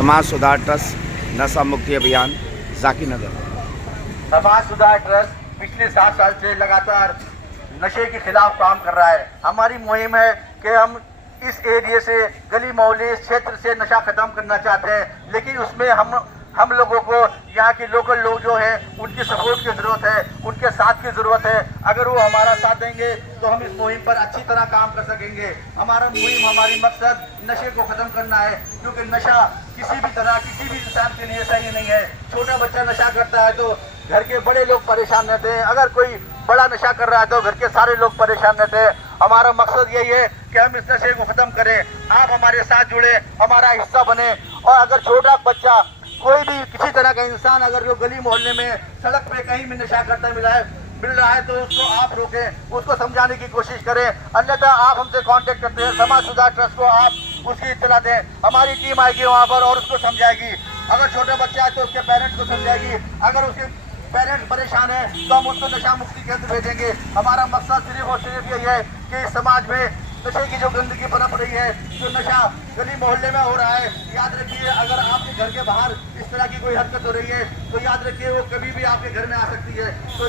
समाज सुधार ट्रस्ट नशा मुक्ति अभियान जाकिर नगर। समाज सुधार ट्रस्ट पिछले 7 साल से लगातार नशे के खिलाफ काम कर रहा है। हमारी मुहिम है कि हम इस एरिया से, गली मोहल्ले, इस क्षेत्र से नशा खत्म करना चाहते हैं, लेकिन उसमें हम लोगों को यहाँ के लोकल लोग जो हैं उनकी सपोर्ट की ज़रूरत है, उनके साथ की ज़रूरत है। अगर वो हमारा साथ देंगे तो हम इस मुहिम पर अच्छी तरह काम कर सकेंगे। हमारा मुहिम, हमारी मकसद नशे को ख़त्म करना है, क्योंकि नशा किसी भी तरह, किसी भी इंसान के लिए सही नहीं है। छोटा बच्चा नशा करता है तो घर के बड़े लोग परेशान रहते हैं, अगर कोई बड़ा नशा कर रहा है तो घर के सारे लोग परेशान रहते हैं। हमारा मकसद यही है कि हम इस नशे को ख़त्म करें। आप हमारे साथ जुड़े, हमारा हिस्सा बने। और अगर छोटा बच्चा, कोई भी किसी तरह का इंसान अगर जो गली मोहल्ले में, सड़क पे कहीं भी नशा करता मिल रहा है तो उसको आप रोकें, उसको समझाने की कोशिश करें। अन्यथा आप हमसे कांटेक्ट करते हैं, समाज सुधार ट्रस्ट को आप उसकी इत्तला दें। हमारी टीम आएगी वहाँ पर और उसको समझाएगी। अगर छोटा बच्चा है तो उसके पेरेंट्स को समझाएगी। अगर उसके पेरेंट्स परेशान है तो हम उसको नशा मुक्ति केंद्र भेजेंगे। हमारा मकसद सिर्फ और सिर्फ यही है कि समाज में नशे की जो गंदगी पनप रही है, जो नशा गली मोहल्ले में हो रहा है, याद रखिए अगर आपके घर के बाहर इस तरह की कोई हरकत हो रही है तो याद रखिए वो कभी भी आपके घर में आ सकती है। तो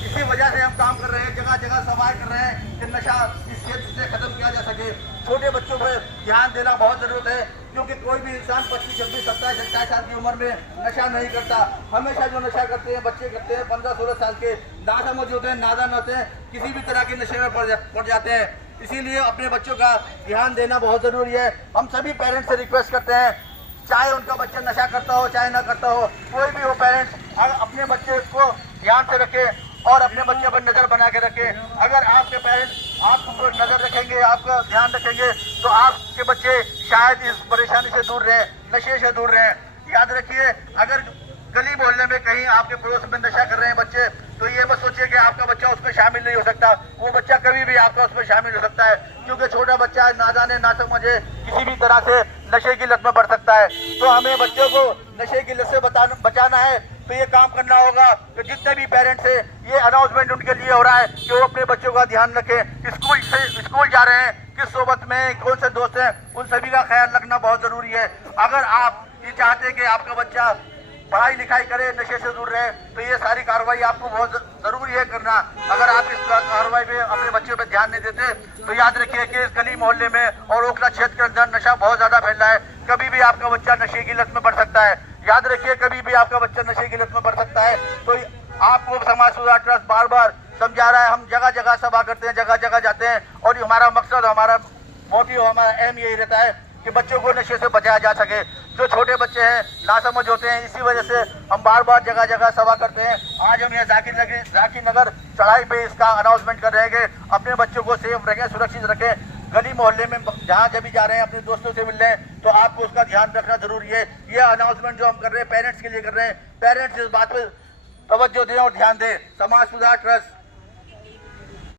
इसी वजह से हम काम कर रहे हैं, जगह जगह सफाई कर रहे हैं कि नशा इस क्षेत्र से खत्म किया जा सके। छोटे बच्चों पर ध्यान देना बहुत ज़रूरत है, क्योंकि कोई भी इंसान 25, 26, 27, 27 साल की उम्र में नशा नहीं करता। हमेशा जो नशा करते हैं बच्चे करते हैं 15, 16 साल के, नासमझ होते हैं, नादान होते हैं, किसी भी तरह के नशे में पड़ जाते हैं। इसीलिए अपने बच्चों का ध्यान देना बहुत ज़रूरी है। हम सभी पेरेंट्स से रिक्वेस्ट करते हैं, चाहे उनका बच्चा नशा करता हो चाहे ना करता हो, कोई भी हो पेरेंट्स, अगर अपने बच्चे को ध्यान से रखें और अपने बच्चे पर नज़र बना के रखें। अगर आपके पेरेंट्स आपको नज़र रखेंगे, आपका ध्यान रखेंगे तो आपके बच्चे शायद इस परेशानी से दूर रहें, नशे से दूर रहें। याद रखिए अगर गली मोहल्ले में कहीं आपके पड़ोस में नशा कर रहे हैं बच्चे, तो ये मत सोचिए कि आपका बच्चा उसमें शामिल नहीं हो सकता। वो बच्चा कभी भी आपका उसमें शामिल हो सकता है, क्योंकि छोटा बच्चा है, नादान है, ना समझे, किसी भी तरह से नशे की लत में बढ़ सकता है। तो हमें बच्चों को नशे की लत से बचाना है, तो ये काम करना होगा। तो जितने भी पेरेंट्स हैं, ये अनाउंसमेंट उनके लिए हो रहा है कि वो अपने बच्चों का ध्यान रखें। स्कूल जा रहे हैं, किस सोबत में, कौन से दोस्त हैं, उन सभी का ख्याल रखना बहुत ज़रूरी है। अगर आप ये चाहते हैं कि आपका बच्चा पढ़ाई लिखाई करे, नशे से दूर रहे, तो ये सारी कार्रवाई आपको बहुत ज़रूरी है करना। अगर आप इस कार्रवाई में अपने बच्चों पर ध्यान नहीं देते तो याद रखिए कि इस गली मोहल्ले में और ओखला क्षेत्र के अंदर नशा बहुत ज़्यादा फैल रहा है। कभी भी आपका बच्चा नशे की लत में बढ़ सकता है। याद रखिए कभी भी आपका बच्चा नशे की लत में बढ़ सकता है। तो आपको समाज सुधार ट्रस्ट बार बार समझा रहा है। हम जगह जगह सभा करते हैं, जगह जगह जाते हैं, और हमारा मकसद, हमारा मोटिव, हमारा एम यही रहता है कि बच्चों को नशे से बचाया जा सके। जो छोटे बच्चे हैं, नासमझ होते हैं, इसी वजह से हम बार बार जगह जगह सभा करते हैं। आज हम यहाँ जाकिर नगर चढ़ाई पे इसका अनाउंसमेंट कर रहे हैं कि अपने बच्चों को सेफ रखें, सुरक्षित रखें। गली मोहल्ले में जहाँ जब भी जा रहे हैं, अपने दोस्तों से मिल रहे हैं, तो आपको उसका ध्यान रखना जरूरी है। ये अनाउंसमेंट जो हम कर रहे हैं पेरेंट्स के लिए कर रहे हैं, पेरेंट्स इस बात पर तवज्जो दें और ध्यान दें। समाज सुधार ट्रस्ट